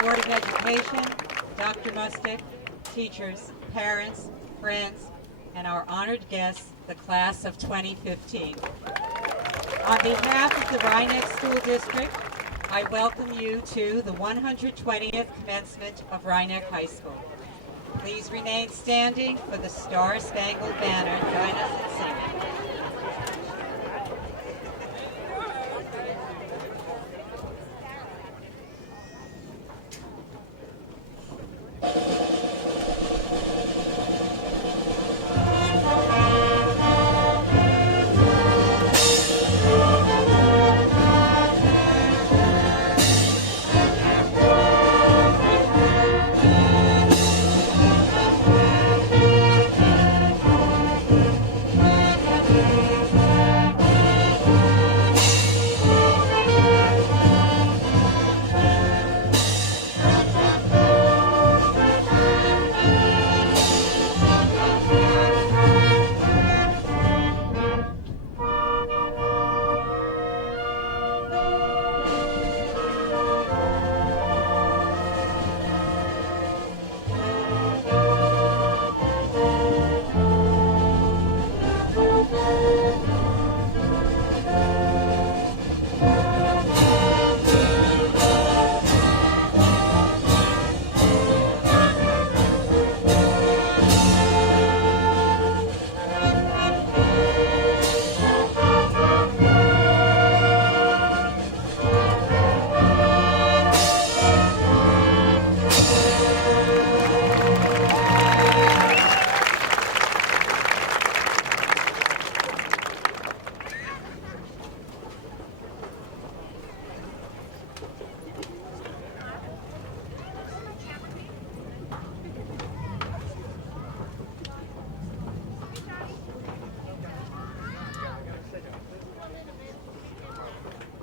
Board of Education, Dr. Mustick, teachers, parents, friends, and our honored guests, the class of 2015. On behalf of the Rhinebeck School District, I welcome you to the 120th commencement of Rhinebeck High School. Please remain standing for the Star-Spangled Banner. Join us in singing.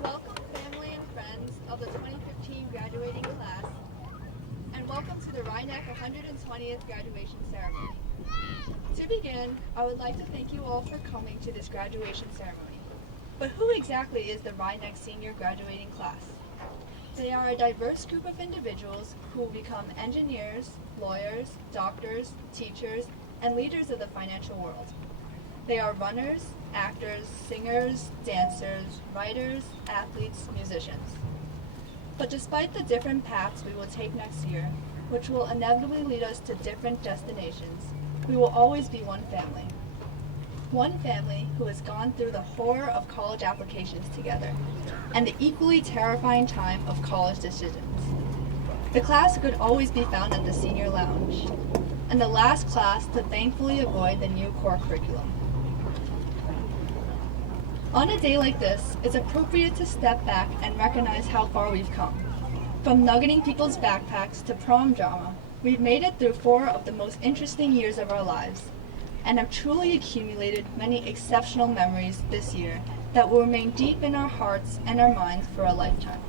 Welcome, family and friends of the 2015 graduating class, and welcome to the Rhinebeck 120th graduation ceremony. To begin, I would like to thank you all for coming to this graduation ceremony. But who exactly is the Rhinebeck senior graduating class? They are a diverse group of individuals who will become engineers, lawyers, doctors, teachers, and leaders of the financial world. They are runners, actors, singers, dancers, writers, athletes, musicians. But despite the different paths we will take next year, which will inevitably lead us to different destinations, we will always be one family. One family who has gone through the horror of college applications together, and the equally terrifying time of college decisions. The class could always be found at the senior lounge, and the last class to thankfully avoid the new core curriculum. On a day like this, it's appropriate to step back and recognize how far we've come. From nuggeting people's backpacks to prom drama, we've made it through 4 of the most interesting years of our lives, and have truly accumulated many exceptional memories this year that will remain deep in our hearts and our minds for a lifetime.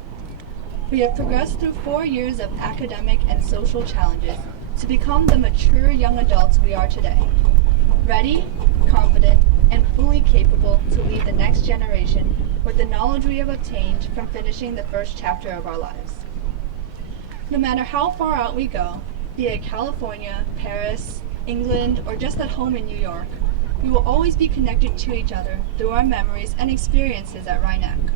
We have progressed through 4 years of academic and social challenges to become the mature young adults we are today, ready, confident, and fully capable to lead the next generation with the knowledge we have obtained from finishing the first chapter of our lives. No matter how far out we go, be it California, Paris, England, or just at home in New York, we will always be connected to each other through our memories and experiences at Rhinebeck.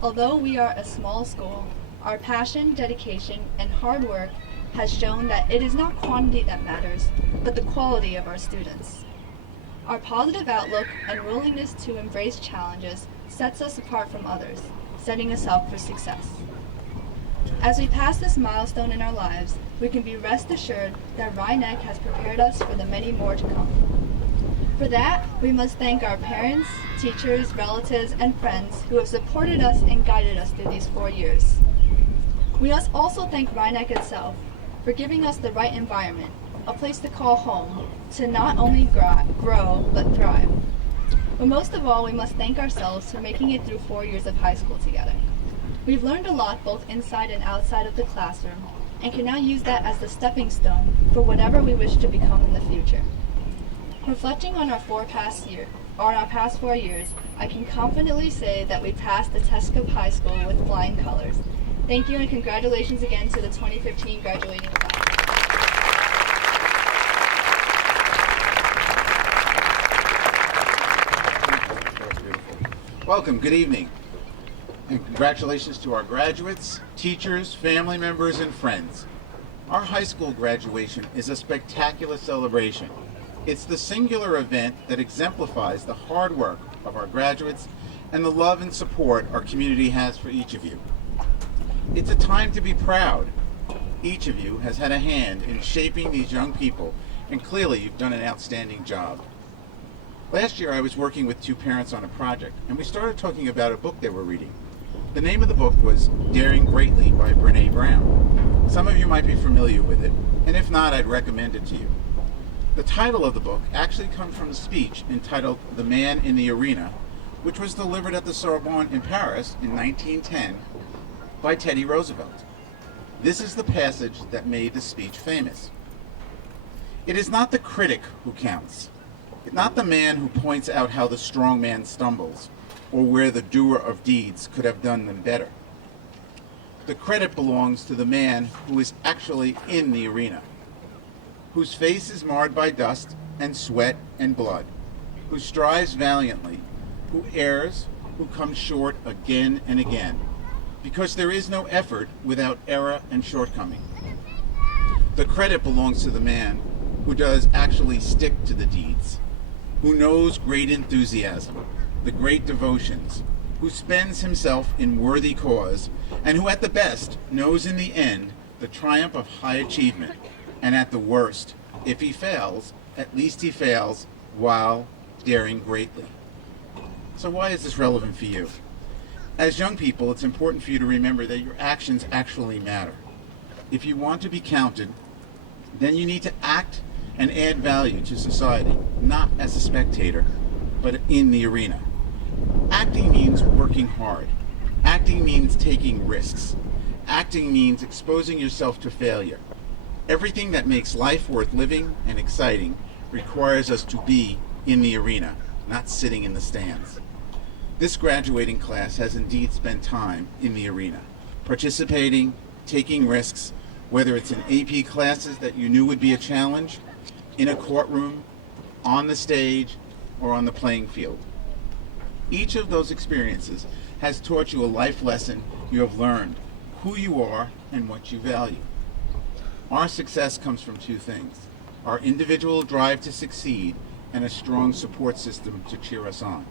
Although we are a small school, our passion, dedication, and hard work has shown that it is not quantity that matters, but the quality of our students. Our positive outlook and willingness to embrace challenges sets us apart from others, setting us up for success. As we pass this milestone in our lives, we can be rest assured that Rhinebeck has prepared us for the many more to come. For that, we must thank our parents, teachers, relatives, and friends who have supported us and guided us through these 4 years. We must also thank Rhinebeck itself for giving us the right environment, a place to call home, to not only grow, but thrive. But most of all, we must thank ourselves for making it through 4 years of high school together. We've learned a lot both inside and outside of the classroom, and can now use that as the stepping stone for whatever we wish to become in the future. Reflecting on our past 4 years, I can confidently say that we passed the test of high school with flying colors, Thank you and congratulations again to the 2015 graduating class. Welcome, good evening, and congratulations to our graduates, teachers, family members, and friends. Our high school graduation is a spectacular celebration. It's the singular event that exemplifies the hard work of our graduates and the love and support our community has for each of you. It's a time to be proud. Each of you has had a hand in shaping these young people, and clearly you've done an outstanding job. Last year I was working with two parents on a project, and we started talking about a book they were reading. The name of the book was Daring Greatly by Brené Brown. Some of you might be familiar with it, and if not, I'd recommend it to you. The title of the book actually comes from a speech entitled The Man in the Arena, which was delivered at the Sorbonne in Paris in 1910 by Teddy Roosevelt. This is the passage that made the speech famous. It is not the critic who counts, not the man who points out how the strong man stumbles, or where the doer of deeds could have done them better. The credit belongs to the man who is actually in the arena, whose face is marred by dust and sweat and blood, who strives valiantly, who errs, who comes short again and again, because there is no effort without error and shortcoming. The credit belongs to the man who does actually stick to the deeds, who knows great enthusiasm, the great devotions, who spends himself in worthy cause, and who at the best knows in the end the triumph of high achievement, and at the worst, if he fails, at least he fails while daring greatly. So why is this relevant for you? As young people, it's important for you to remember that your actions actually matter. If you want to be counted, then you need to act and add value to society, not as a spectator, but in the arena. Acting means working hard. Acting means taking risks. Acting means exposing yourself to failure. Everything that makes life worth living and exciting requires us to be in the arena, not sitting in the stands. This graduating class has indeed spent time in the arena, participating, taking risks, whether it's in AP classes that you knew would be a challenge, in a courtroom, on the stage, or on the playing field. Each of those experiences has taught you a life lesson you have learned, who you are and what you value. Our success comes from two things: our individual drive to succeed and a strong support system to cheer us on.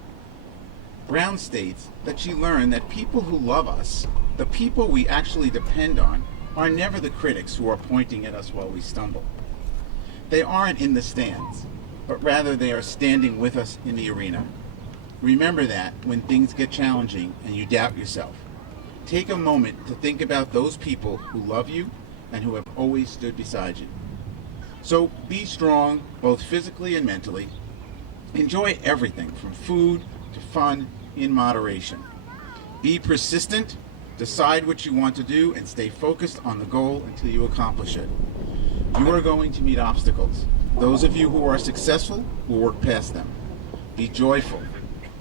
Brown states that she learned that people who love us, the people we actually depend on, are never the critics who are pointing at us while we stumble. They aren't in the stands, but rather they are standing with us in the arena. Remember that when things get challenging and you doubt yourself. Take a moment to think about those people who love you and who have always stood beside you. So be strong, both physically and mentally. Enjoy everything from food to fun in moderation. Be persistent, decide what you want to do, and stay focused on the goal until you accomplish it. You are going to meet obstacles. Those of you who are successful will work past them. Be joyful.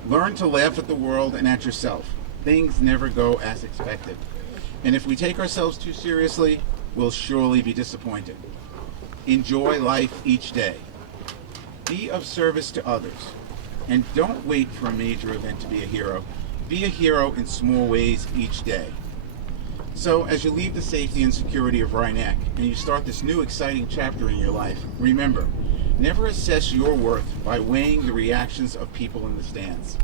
Learn to laugh at the world and at yourself. Things never go as expected. And if we take ourselves too seriously, we'll surely be disappointed. Enjoy life each day. Be of service to others. And don't wait for a major event to be a hero. Be a hero in small ways each day. So as you leave the safety and security of Rhinebeck and you start this new exciting chapter in your life, remember, never assess your worth by weighing the reactions of people in the stands.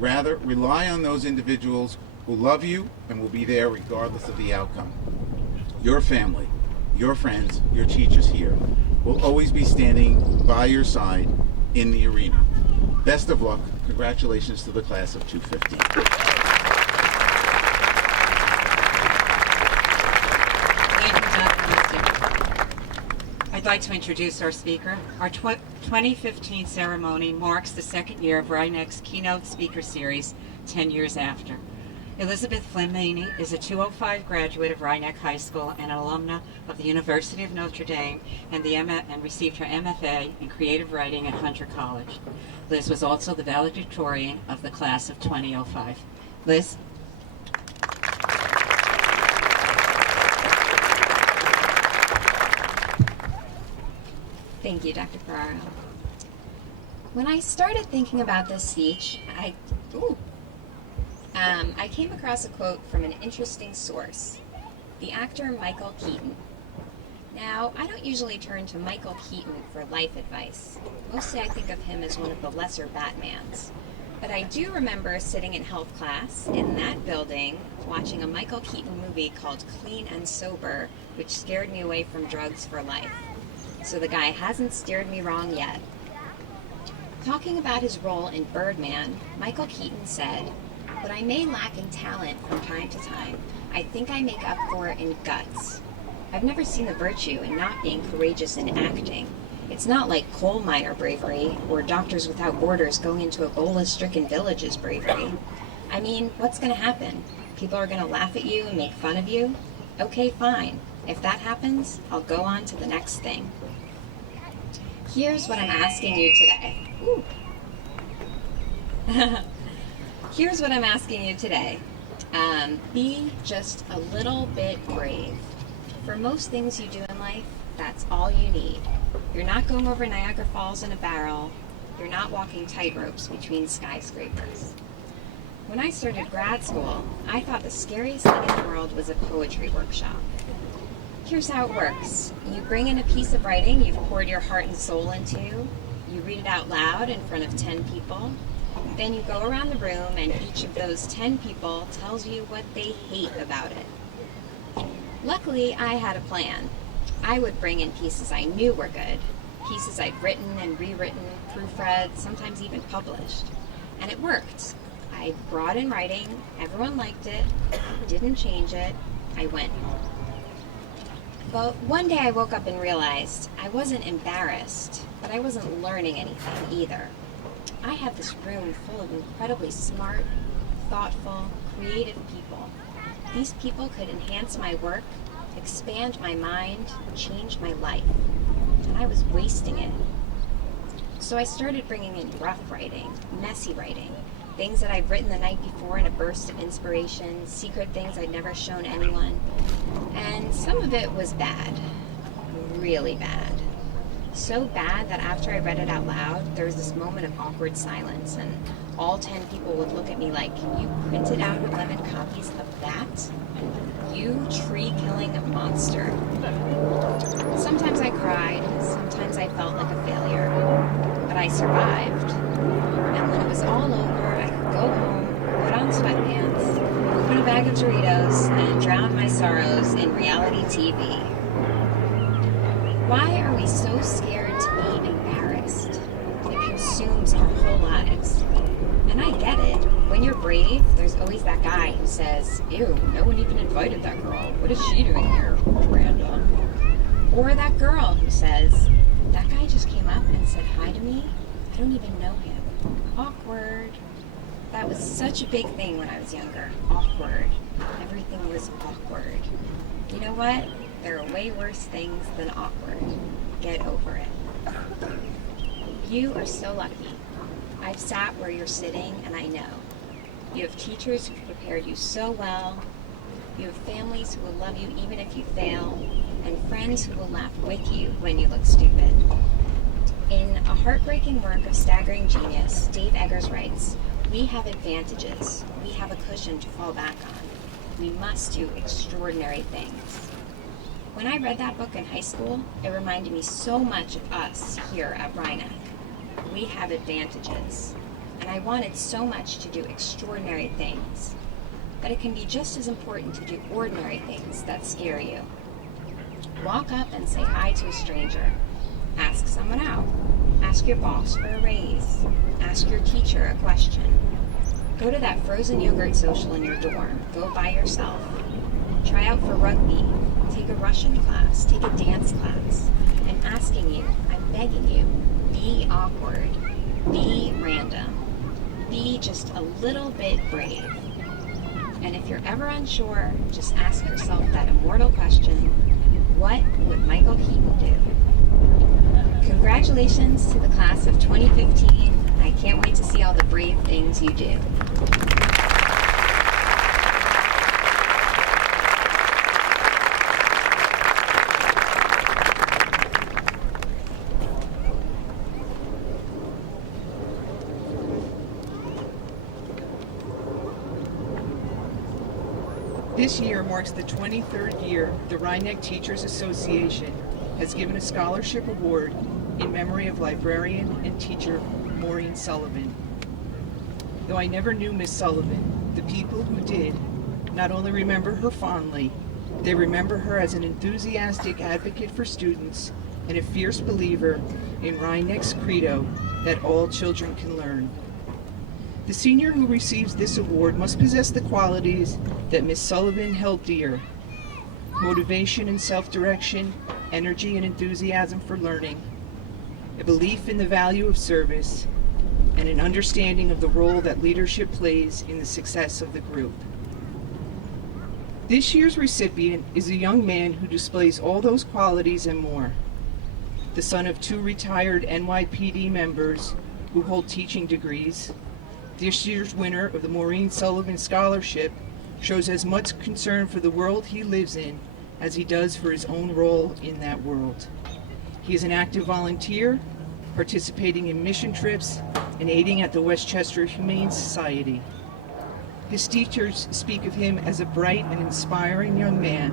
Rather, rely on those individuals who love you and will be there regardless of the outcome. Your family, your friends, your teachers here will always be standing by your side in the arena. Best of luck. Congratulations to the class of 215. I'd like to introduce our speaker. Our 2015 ceremony marks the second year of Rhinebeck's Keynote Speaker Series, 10 years after. Elizabeth Flamini is a 205 graduate of Rhinebeck High School and an alumna of the University of Notre Dame and received her MFA in Creative Writing at Hunter College. Liz was also the valedictorian of the class of 2005. Liz? Thank you, Dr. Ferraro. When I started thinking about this speech, I came across a quote from an interesting source, the actor Michael Keaton. Now, I don't usually turn to Michael Keaton for life advice. Mostly I think of him as one of the lesser Batmans. But I do remember sitting in health class in that building watching a Michael Keaton movie called Clean and Sober, which scared me away from drugs for life. So the guy hasn't steered me wrong yet. Talking about his role in Birdman, Michael Keaton said, "What I may lack in talent from time to time, I think I make up for it in guts. I've never seen the virtue in not being courageous in acting. It's not like coal miner bravery or Doctors Without Borders going into Ebola-stricken villages bravery. I mean, what's going to happen? People are going to laugh at you and make fun of you? Okay, fine. If that happens, I'll go on to the next thing." Here's what I'm asking you today. Here's what I'm asking you today. Be just a little bit brave. For most things you do in life, that's all you need. You're not going over Niagara Falls in a barrel. You're not walking tightropes between skyscrapers. When I started grad school, I thought the scariest thing in the world was a poetry workshop. Here's how it works. You bring in a piece of writing you've poured your heart and soul into. You read it out loud in front of 10 people. Then you go around the room and each of those 10 people tells you what they hate about it. Luckily, I had a plan. I would bring in pieces I knew were good, pieces I'd written and rewritten, proofread, sometimes even published. And it worked. I brought in writing, everyone liked it, didn't change it, I went home. But one day I woke up and realized I wasn't embarrassed, but I wasn't learning anything either. I had this room full of incredibly smart, thoughtful, creative people. These people could enhance my work, expand my mind, change my life. And I was wasting it. So I started bringing in rough writing, messy writing, things that I'd written the night before in a burst of inspiration, secret things I'd never shown anyone. And some of it was bad, really bad. So bad that after I read it out loud, there was this moment of awkward silence, and all 10 people would look at me like, "You printed out 11 copies of that? You tree-killing monster." Sometimes I cried, sometimes I felt like a failure, but I survived. And when it was all over, I could go home, put on sweatpants, open a bag of Doritos, and drown my sorrows in reality TV. Why are we so scared to be embarrassed? It consumes our whole lives. And I get it. When you're brave, there's always that guy who says, "Ew, no one even invited that girl. What is she doing here? Random." Or that girl who says, "That guy just came up and said hi to me. I don't even know him." Awkward. That was such a big thing when I was younger. Awkward. Everything was awkward. You know what? There are way worse things than awkward. Get over it. You are so lucky. I've sat where you're sitting, and I know. You have teachers who've prepared you so well. You have families who will love you even if you fail, and friends who will laugh with you when you look stupid. In A Heartbreaking Work of Staggering Genius, Dave Eggers writes, "We have advantages. We have a cushion to fall back on. We must do extraordinary things." When I read that book in high school, it reminded me so much of us here at Rhinebeck. We have advantages, and I wanted so much to do extraordinary things. But it can be just as important to do ordinary things that scare you. Walk up and say hi to a stranger. Ask someone out. Ask your boss for a raise. Ask your teacher a question. Go to that frozen yogurt social in your dorm. Go by yourself. Try out for rugby. Take a Russian class. Take a dance class. I'm asking you, I'm begging you, be awkward. Be random. Be just a little bit brave. And if you're ever unsure, just ask yourself that immortal question, what would Michael Keaton do? Congratulations to the class of 2015. I can't wait to see all the brave things you do. This year marks the 23rd year the Rhinebeck Teachers Association has given a scholarship award in memory of librarian and teacher Maureen Sullivan. Though I never knew Miss Sullivan, the people who did not only remember her fondly, they remember her as an enthusiastic advocate for students and a fierce believer in Rhinebeck's credo that all children can learn. The senior who receives this award must possess the qualities that Miss Sullivan held dear: motivation and self-direction, energy and enthusiasm for learning, a belief in the value of service, and an understanding of the role that leadership plays in the success of the group. This year's recipient is a young man who displays all those qualities and more. The son of 2 retired NYPD members who hold teaching degrees, this year's winner of the Maureen Sullivan Scholarship shows as much concern for the world he lives in as he does for his own role in that world. He is an active volunteer, participating in mission trips and aiding at the Westchester Humane Society. His teachers speak of him as a bright and inspiring young man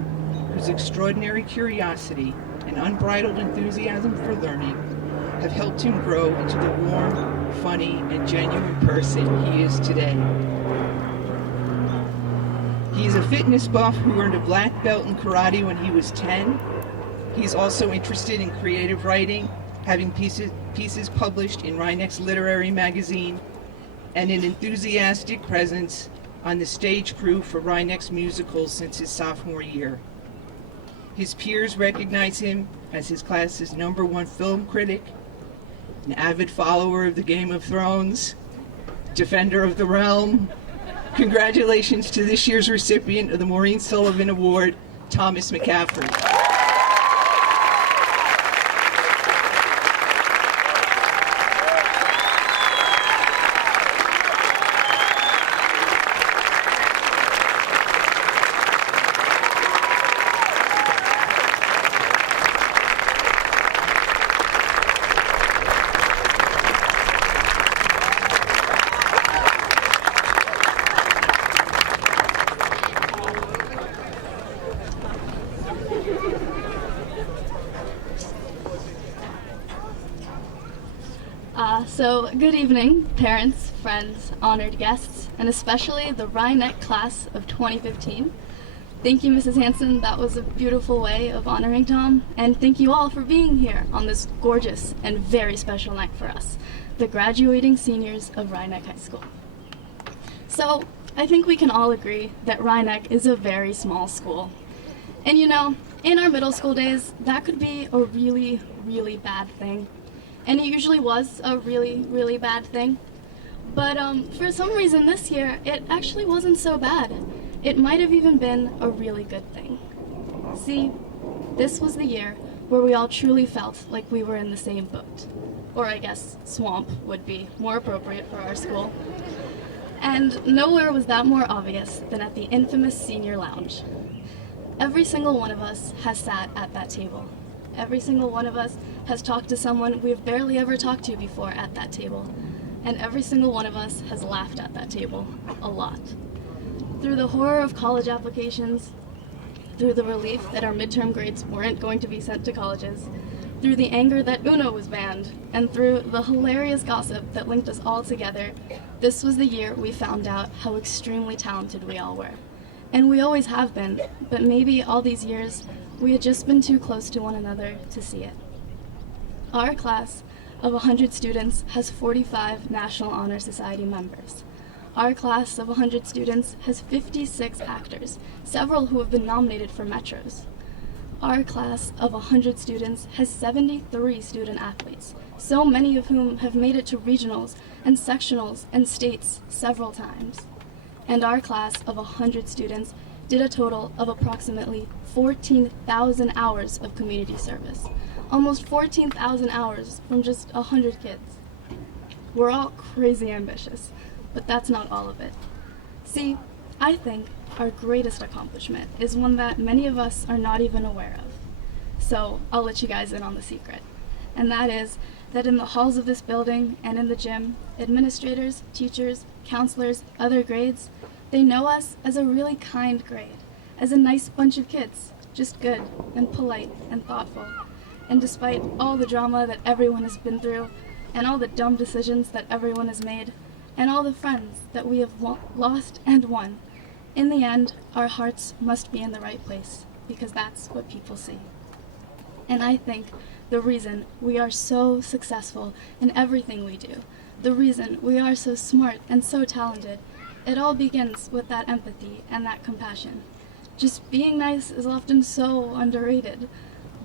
whose extraordinary curiosity and unbridled enthusiasm for learning have helped him grow into the warm, funny, and genuine person he is today. He is a fitness buff who earned a black belt in karate when he was 10. He is also interested in creative writing, having pieces published in Rhinebeck's literary magazine, and an enthusiastic presence on the stage crew for Rhinebeck's musicals since his sophomore year. His peers recognize him as his class's #1 film critic, an avid follower of the Game of Thrones, defender of the realm. Congratulations to this year's recipient of the Maureen Sullivan Award, Thomas McCaffrey. So good evening, parents, friends, honored guests, and especially the Rhinebeck class of 2015. Thank you, Mrs. Hanson. That was a beautiful way of honoring Tom. And thank you all for being here on this gorgeous and very special night for us, the graduating seniors of Rhinebeck High School. So I think we can all agree that Rhinebeck is a very small school. And you know, in our middle school days, that could be a really, really bad thing. And it usually was a really, really bad thing. But for some reason this year, it actually wasn't so bad. It might have even been a really good thing. See, this was the year where we all truly felt like we were in the same boat. Or I guess swamp would be more appropriate for our school. And nowhere was that more obvious than at the infamous senior lounge. Every single one of us has sat at that table. Every single one of us has talked to someone we've barely ever talked to before at that table. And every single one of us has laughed at that table a lot. Through the horror of college applications, through the relief that our midterm grades weren't going to be sent to colleges, through the anger that Uno was banned, and through the hilarious gossip that linked us all together, this was the year we found out how extremely talented we all were. And we always have been, but maybe all these years, we had just been too close to one another to see it. Our class of 100 students has 45 National Honor Society members. Our class of 100 students has 56 actors, several who have been nominated for Metros. Our class of 100 students has 73 student athletes, so many of whom have made it to regionals and sectionals and states several times. And our class of 100 students did a total of approximately 14,000 hours of community service. Almost 14,000 hours from just 100 kids. We're all crazy ambitious, but that's not all of it. See, I think our greatest accomplishment is one that many of us are not even aware of. So I'll let you guys in on the secret. And that is that in the halls of this building and in the gym, administrators, teachers, counselors, other grades, they know us as a really kind grade. as a nice bunch of kids, just good and polite and thoughtful. And despite all the drama that everyone has been through, and all the dumb decisions that everyone has made, and all the friends that we have lost and won, in the end, our hearts must be in the right place, because that's what people see. And I think the reason we are so successful in everything we do, the reason we are so smart and so talented, it all begins with that empathy and that compassion. Just being nice is often so underrated,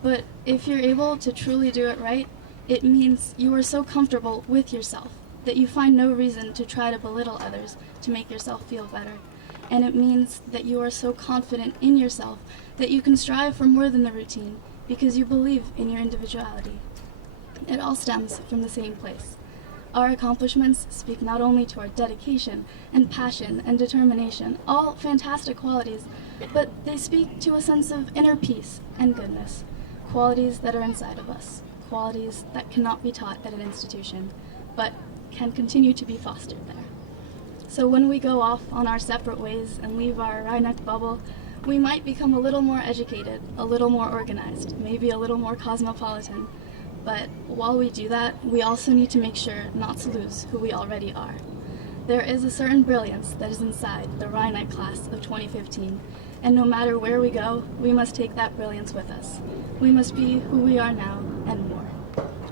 but if you're able to truly do it right, it means you are so comfortable with yourself that you find no reason to try to belittle others to make yourself feel better. And it means that you are so confident in yourself that you can strive for more than the routine because you believe in your individuality. It all stems from the same place. Our accomplishments speak not only to our dedication and passion and determination, all fantastic qualities, but they speak to a sense of inner peace and goodness, qualities that are inside of us, qualities that cannot be taught at an institution, but can continue to be fostered there. So when we go off on our separate ways and leave our Rhinebeck bubble, we might become a little more educated, a little more organized, maybe a little more cosmopolitan. But while we do that, we also need to make sure not to lose who we already are. There is a certain brilliance that is inside the Rhinebeck class of 2015, and no matter where we go, we must take that brilliance with us. We must be who we are now and more.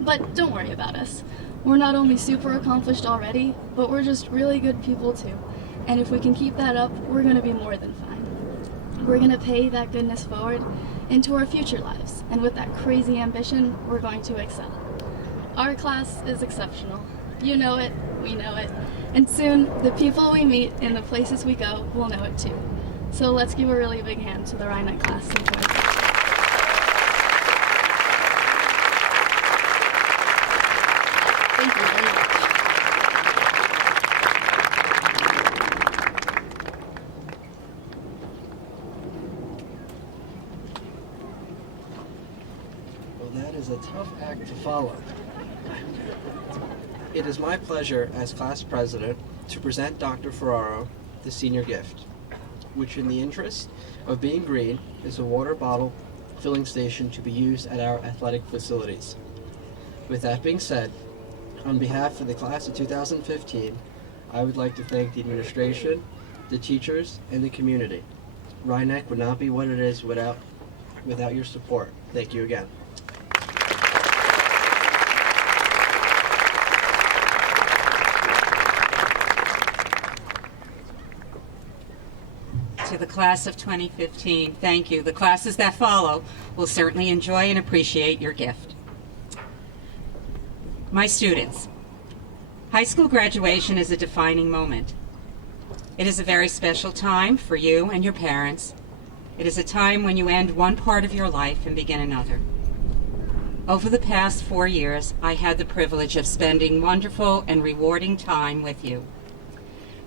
But don't worry about us. We're not only super accomplished already, but we're just really good people too. And if we can keep that up, we're going to be more than fine. We're going to pay that goodness forward into our future lives, and with that crazy ambition, we're going to excel. Our class is exceptional. You know it, we know it, and soon the people we meet and the places we go will know it too. So let's give a really big hand to the Rhinebeck class of 2015. Thank you very much. Well, that is a tough act to follow. It is my pleasure as class president to present Dr. Ferraro the senior gift, which in the interest of being green is a water bottle filling station to be used at our athletic facilities. With that being said, on behalf of the class of 2015, I would like to thank the administration, the teachers, and the community. Rhinebeck would not be what it is without your support. Thank you again. To the class of 2015, thank you. The classes that follow will certainly enjoy and appreciate your gift. My students, high school graduation is a defining moment. It is a very special time for you and your parents. It is a time when you end one part of your life and begin another. Over the past 4 years, I had the privilege of spending wonderful and rewarding time with you.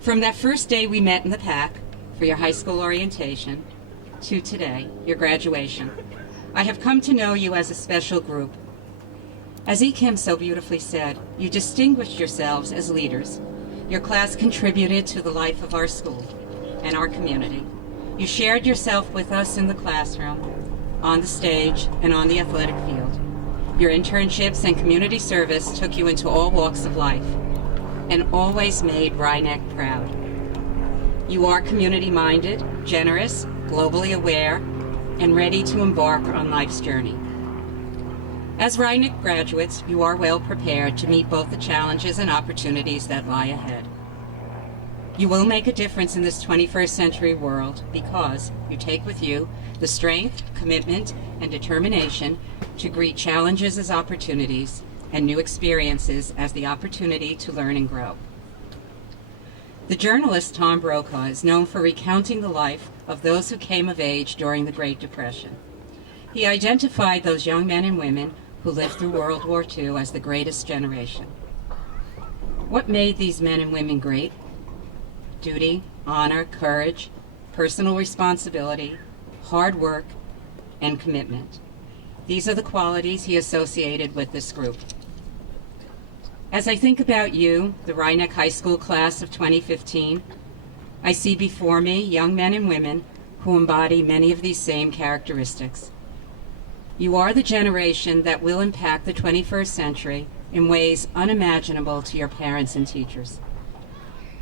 From that first day we met in the pack for your high school orientation to today, your graduation, I have come to know you as a special group. As E. Kim so beautifully said, you distinguished yourselves as leaders. Your class contributed to the life of our school and our community. You shared yourself with us in the classroom, on the stage, and on the athletic field. Your internships and community service took you into all walks of life and always made Rhinebeck proud. You are community-minded, generous, globally aware, and ready to embark on life's journey. As Rhinebeck graduates, you are well prepared to meet both the challenges and opportunities that lie ahead. You will make a difference in this 21st century world because you take with you the strength, commitment, and determination to greet challenges as opportunities and new experiences as the opportunity to learn and grow. The journalist Tom Brokaw is known for recounting the life of those who came of age during the Great Depression. He identified those young men and women who lived through World War II as the greatest generation. What made these men and women great? Duty, honor, courage, personal responsibility, hard work, and commitment. These are the qualities he associated with this group. As I think about you, the Rhinebeck High School class of 2015, I see before me young men and women who embody many of these same characteristics. You are the generation that will impact the 21st century in ways unimaginable to your parents and teachers.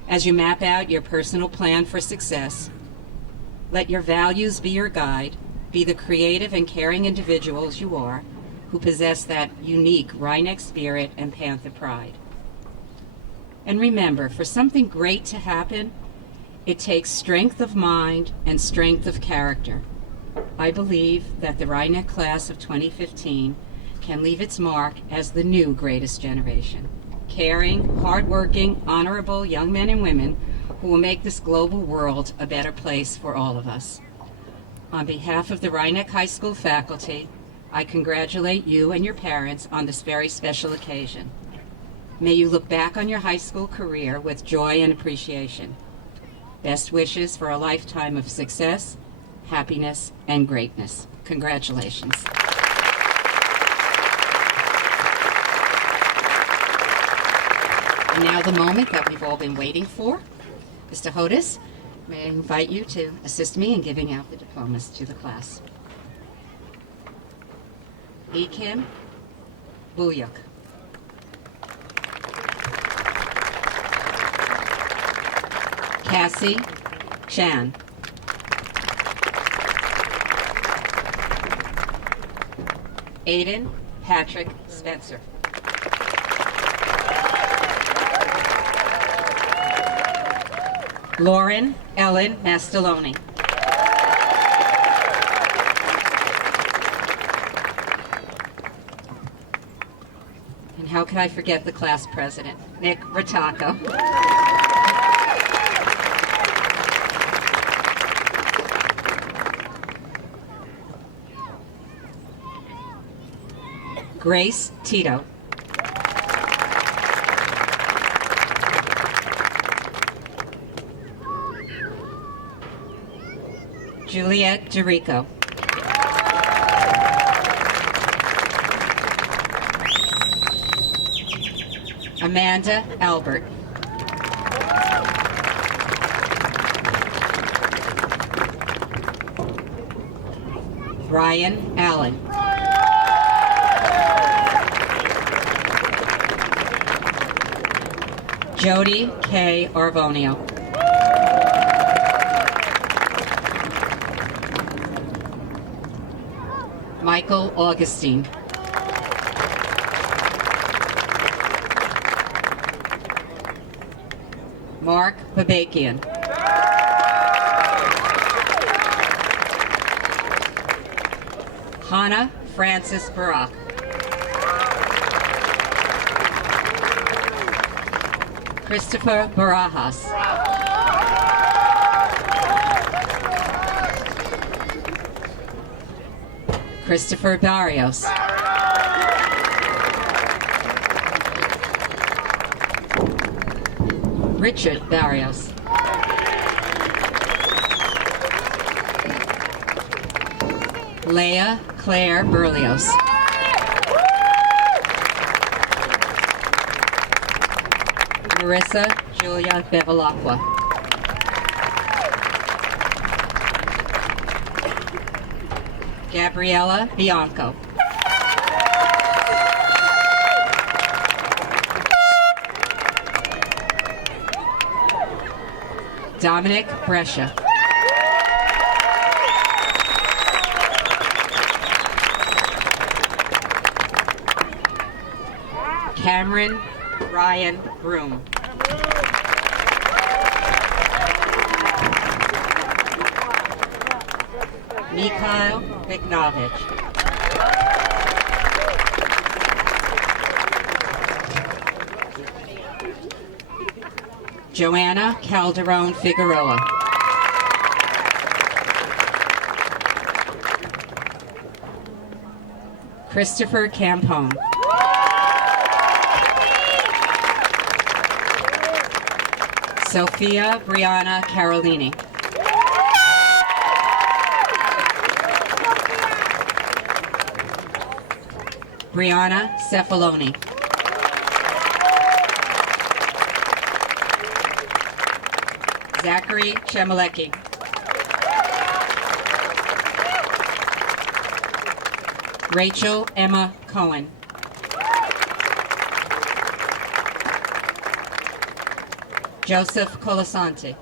As you map out your personal plan for success, let your values be your guide, be the creative and caring individuals you are, who possess that unique Rhineck spirit and Panther pride. And remember, for something great to happen, it takes strength of mind and strength of character. I believe that the Rhineck class of 2015 can leave its mark as the new greatest generation. Caring, hardworking, honorable young men and women who will make this global world a better place for all of us. On behalf of the Rhineck High School faculty, I congratulate you and your parents on this very special occasion. May you look back on your high school career with joy and appreciation. Best wishes for a lifetime of success, happiness, and greatness. Congratulations. And now the moment that we've all been waiting for. Mr. Hodis, may I invite you to assist me in giving out the diplomas to the class. E. Kim Buyuk. Cassie Chan. Aiden Patrick Spencer. Lauren Ellen Mastaloni. And how could I forget the class president, Nick Rattacco. Grace Tito. Juliet DeRico. Amanda Albert. Ryan Allen. Jody K. Arvonio. Michael Augustine. Mark Babakian. Hannah Francis Barak. Christopher Barajas. Christopher Barrios. Richard Barrios. Leah Claire Berlioz. Marissa Julia Bevilacqua. Gabriella Bianco. Dominic Brescia. Cameron Ryan Broom. Mikhail Vignovich. Joanna Calderon Figueroa. Christopher Campone. Sophia Brianna Carolini. Brianna Cefaloni. Zachary Chemilecki. Rachel Emma Cohen. Joseph Colasanti.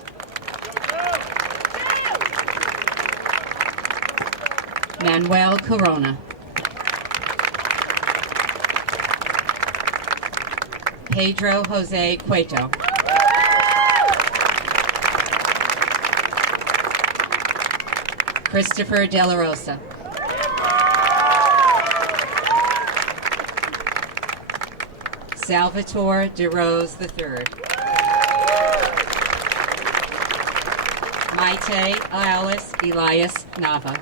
Manuel Corona. Pedro Jose Cueto. Christopher De La Rosa. Salvatore De Rose III. Maite Alice Elias Nava.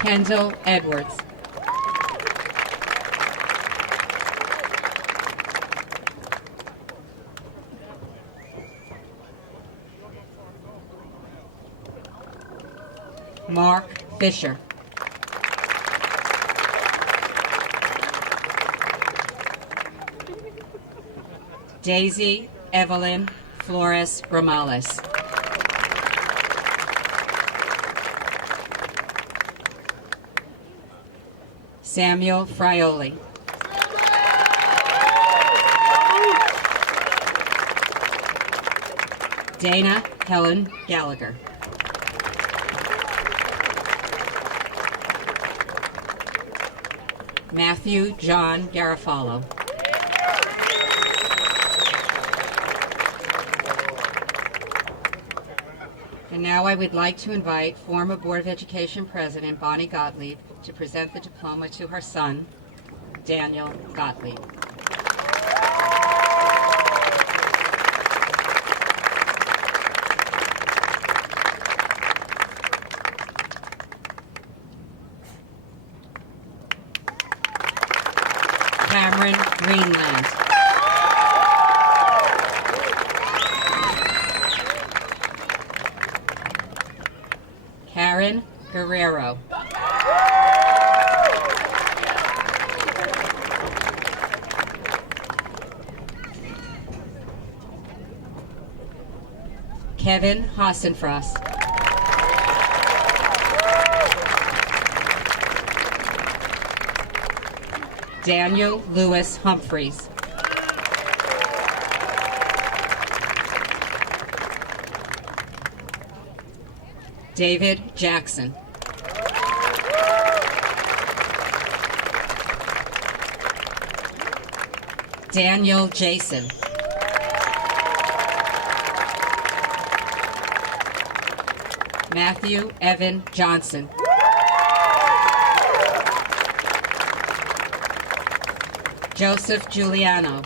Kendall Edwards. Mark Fisher. Daisy Evelyn Flores Romales. Samuel Frioli. Dana Helen Gallagher. Matthew John Garofalo. And now I would like to invite former Board of Education President Bonnie Gottlieb to present the diploma to her son, Daniel Gottlieb. Cameron Greenland. Karen Guerrero. Kevin Hassenfrost. Daniel Lewis Humphreys. David Jackson. Daniel Jason. Matthew Evan Johnson. Joseph Giuliano.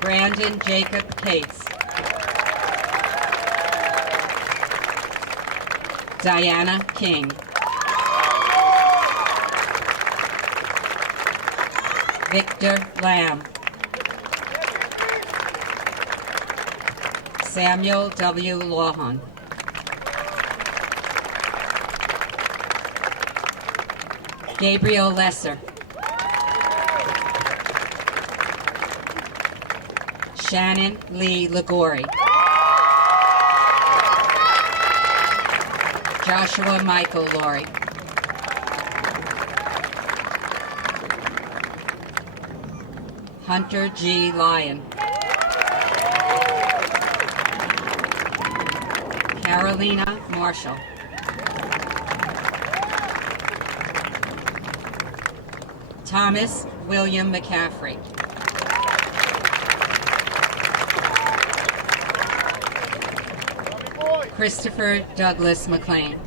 Brandon Jacob Cates. Diana King. Victor Lamb. Samuel W. Lawhon. Gabriel Lesser. Shannon Lee Ligori. Joshua Michael Laurie. Hunter G. Lyon. Carolina Marshall. Thomas William McCaffrey. Christopher Douglas McLean.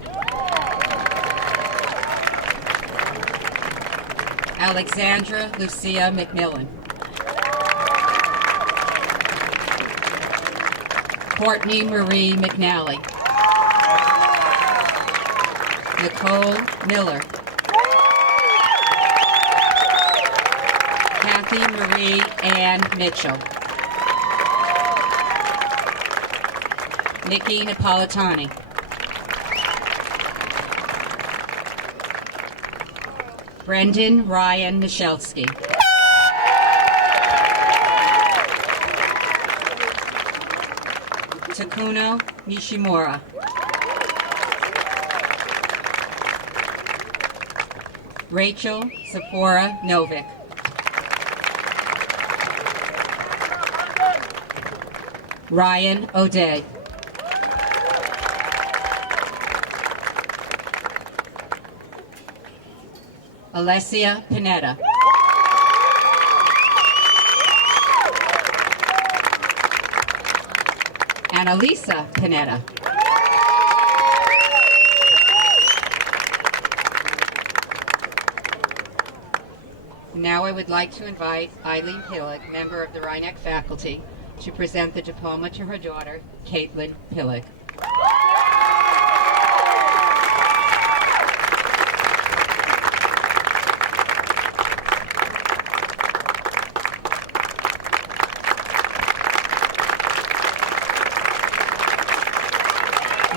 Alexandra Lucia McMillan. Courtney Marie McNally. Nicole Miller. Kathy Marie Ann Mitchell. Nikki Napolitani. Brendan Ryan Michelski. Takuno Nishimura. Rachel Sephora Novick. Ryan O'Day. Alessia Pinetta. Annalisa Pinetta. Now I would like to invite Eileen Pillock, member of the Rhineck faculty, to present the diploma to her daughter, Caitlin Pillock.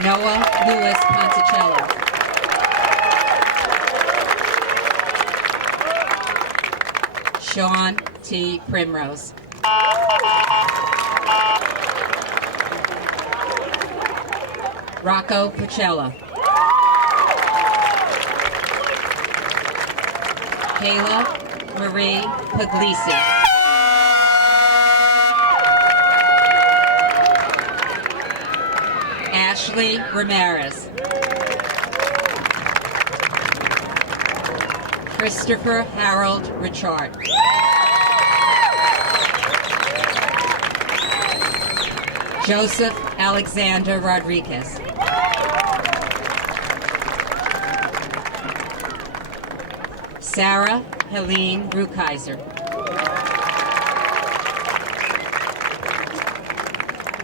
Noah Lewis Ponticello. Sean T. Primrose. Rocco Pacella. Kayla Marie Puglisi. Ashley Ramirez. Christopher Harold Richard. Joseph Alexander Rodriguez. Sarah Helene Rukeyser.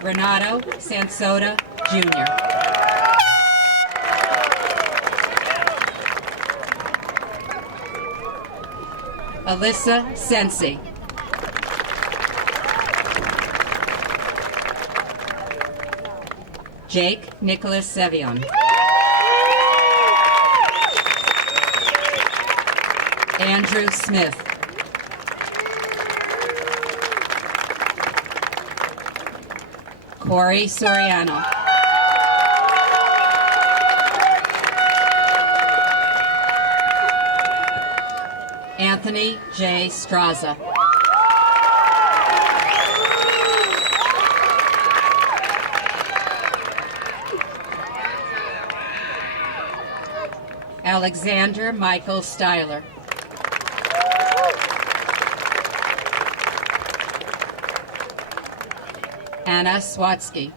Renato Sansoda Jr. Alyssa Sensi. Jake Nicholas Sevion. Andrew Smith. Corey Soriano. Anthony J. Straza. Alexander Michael Styler. Anna Swatsky.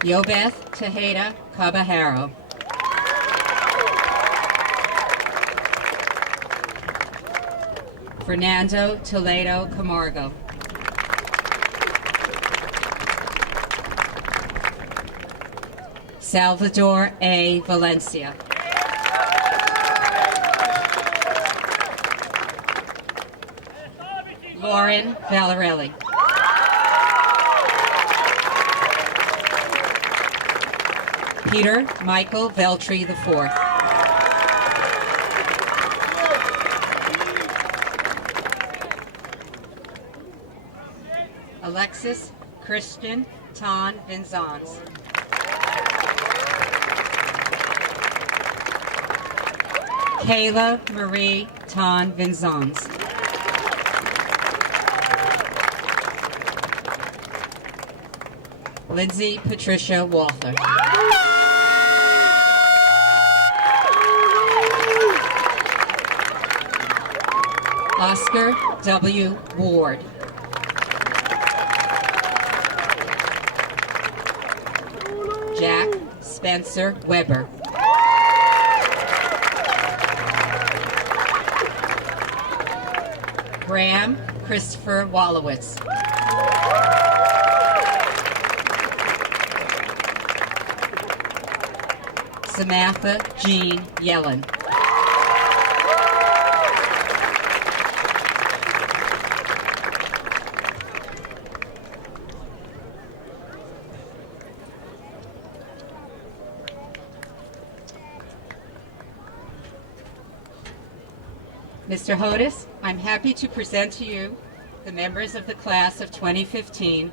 Yobeth Tejeda Caballero. Fernando Toledo Camargo. Salvador A. Valencia. Lauren Valarelli. Peter Michael Veltri IV. Alexis Christian Ton Vinzons. Kayla Marie Ton Vinzons. Lindsay Patricia Walther. Oscar W. Ward. Jack Spencer Weber. Graham Christopher Wallowitz. Samantha Jean Yellen. Mr. Hodis, I'm happy to present to you the members of the class of 2015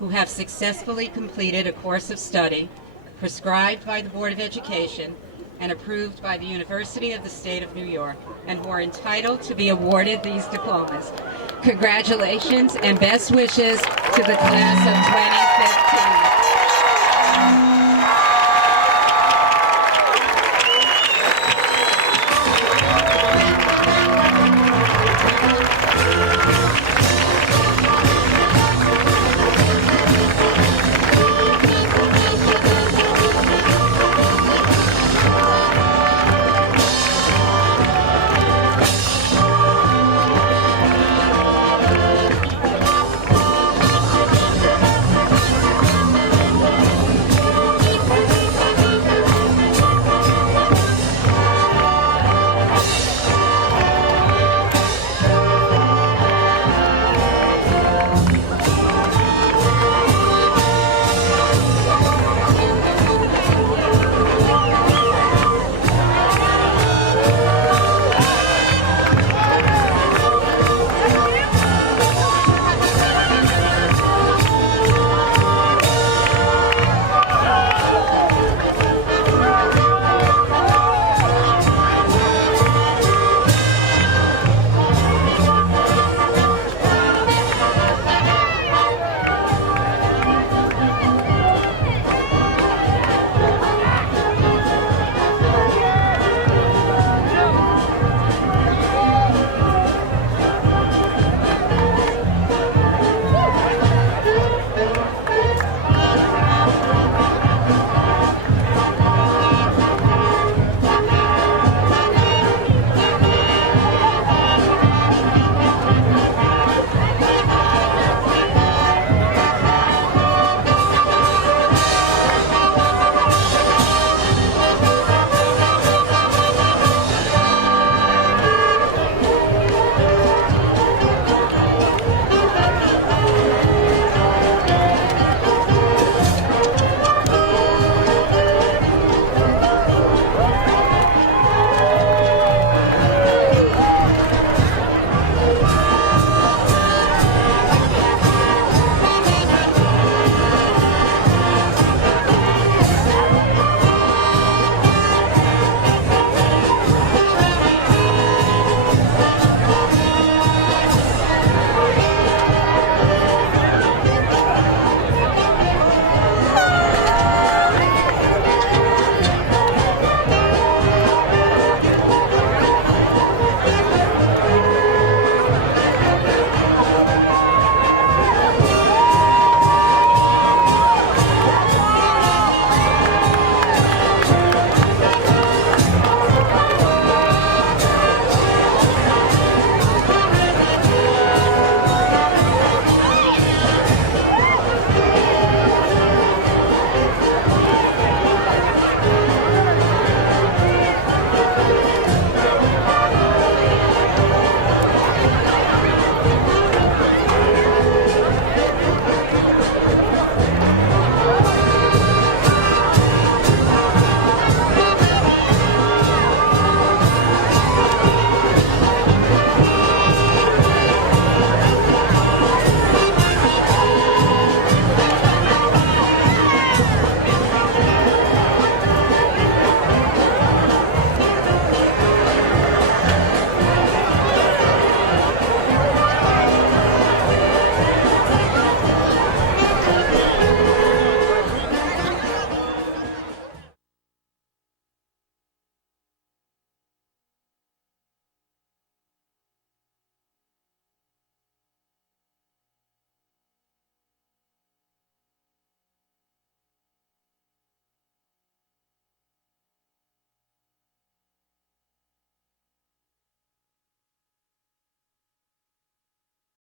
who have successfully completed a course of study prescribed by the Board of Education and approved by the University of the State of New York, and who are entitled to be awarded these diplomas. Congratulations and best wishes to the class of 2015.